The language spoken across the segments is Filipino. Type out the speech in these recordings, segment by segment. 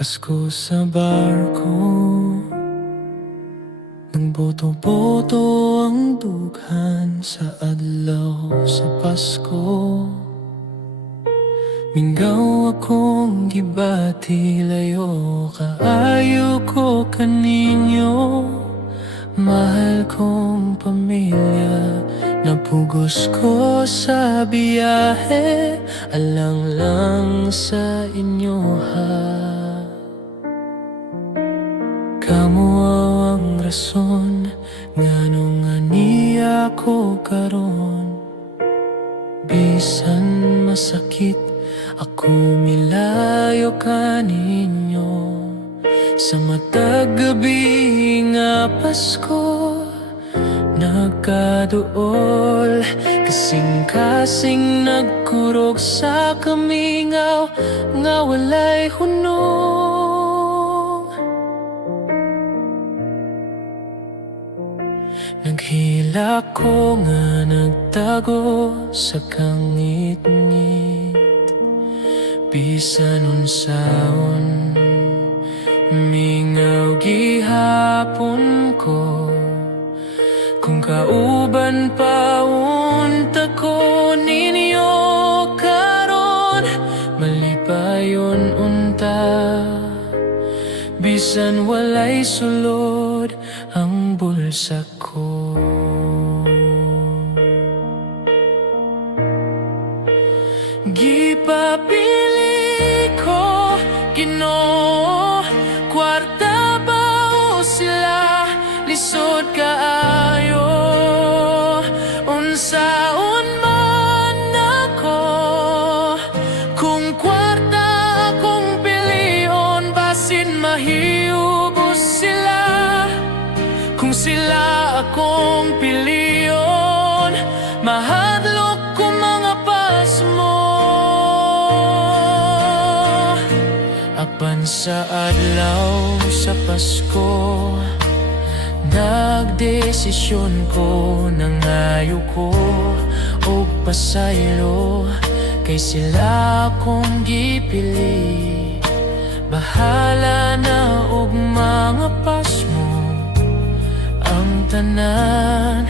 Pasko sa barko, nang boto-boto ang dughan sa adlaw sa Pasko. Mingaw akong gibati, layo kaayo ko kaninyo. Mahal kong pamilya, napugos ko sa biyahe, alang lang sa inyo ha. Kamo ang rason nganong aniya ko karon. Bisan masakit ako milayo kaninyo, sa matag gabi nga Pasko nagkaduol, kasing-kasing nagkurog sa kamingaw nga walay hunong. Naghila ko nga nagtago sa kangit-ngit, bisan unsaon mingaw gihapon ko. Kung kauban pa unta ko ninyo karon, malipayon unta, bisan walay sulod ang bulsa ko. Gipapili ko, Ginoo, kwarta ba o sila lisod kaayo? Unsaon man ako, kung kwarta akong pilion, basin mahihubos sila. Kung sila akong pilion, mahadlok ko mga pasmo. Apan sa adlaw sa Pasko, nagdesisyon ko, nangayo ko o pasaylo, kay sila akong gipili. Bahala na og mga pasmo ang tanan,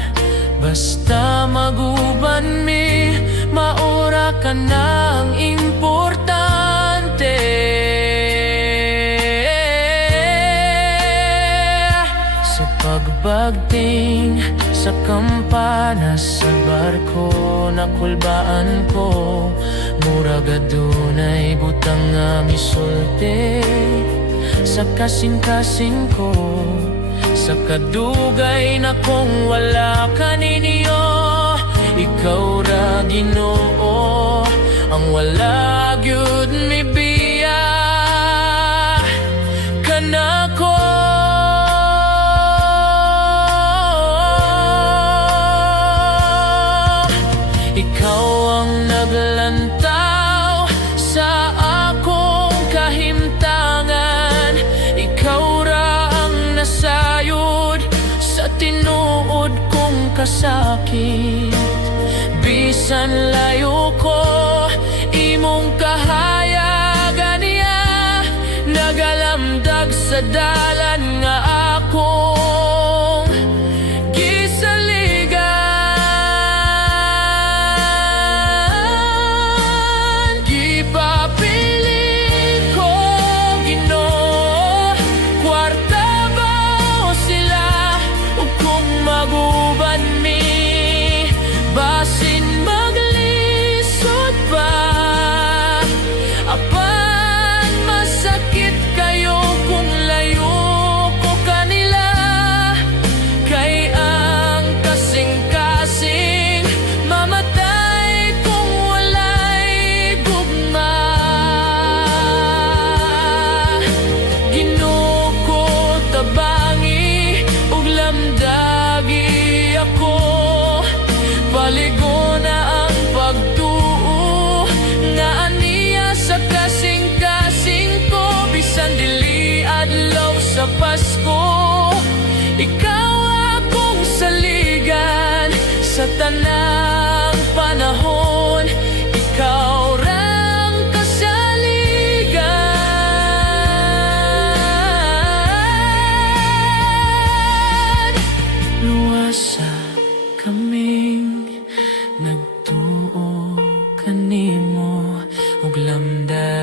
basta maguban mi, maura ka ng importante. Sa pagbagting sa kampana sa barko, nakulbaan ko, murag adunay butang nga misulti sa kasing-kasing ko. Sa kadugay na kung wala ka ninyo, ikaw ra Ginoo ang wala gyud mi biya kanako. Ikaw ang naglantaw sa akong kahimtangan, ikaw ra ang nasayod sa tinuod kong kasakit. Bisan layo ko, imong kahayagan niya, nagalamdag sa dalan nga akong gisaligan. Gipapili ko, Ginoo, kwarta ba o sila, o kung maguban mi, basin magli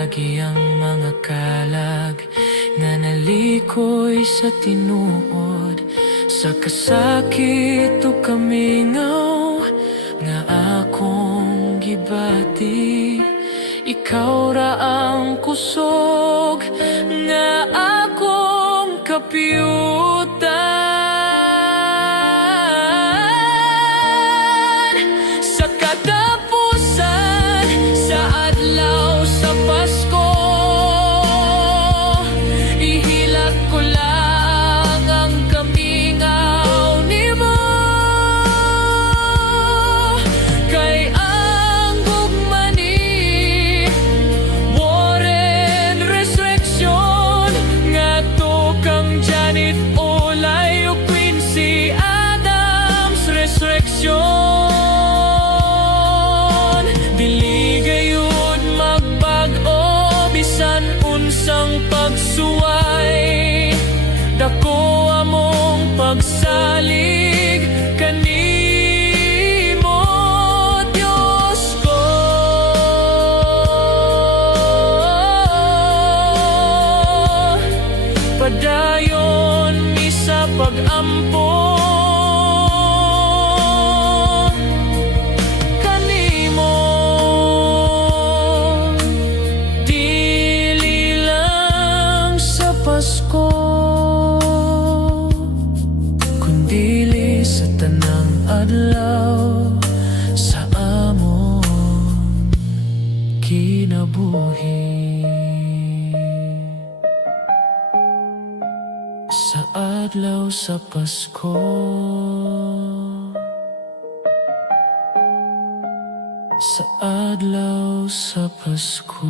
Paagi ang mga kalag nga nalikoy sa tinuod, sa kasakit o kamingaw nga akong gibati. Ikaw ra ang kusog nga akong kapiutan. Sa katapusan sa adlaw sa Pasko, ihilak ko lang ang kamingaw nimo. Kay ang gugma ni Warren Resurrection, ngadto kang Janet Olay ug Quincy Adams Resurrection. Dili gayud magbag-o bisan unsang pagsuway, dako among pagsalig kanimo, Diyos ko. Padayon mi sa pag-ampo kanimo, dili lang sa Pasko, kundili sa tanang adlaw sa among kinabuhi. Sa adlaw sa Pasko, sa adlaw sa Pasko.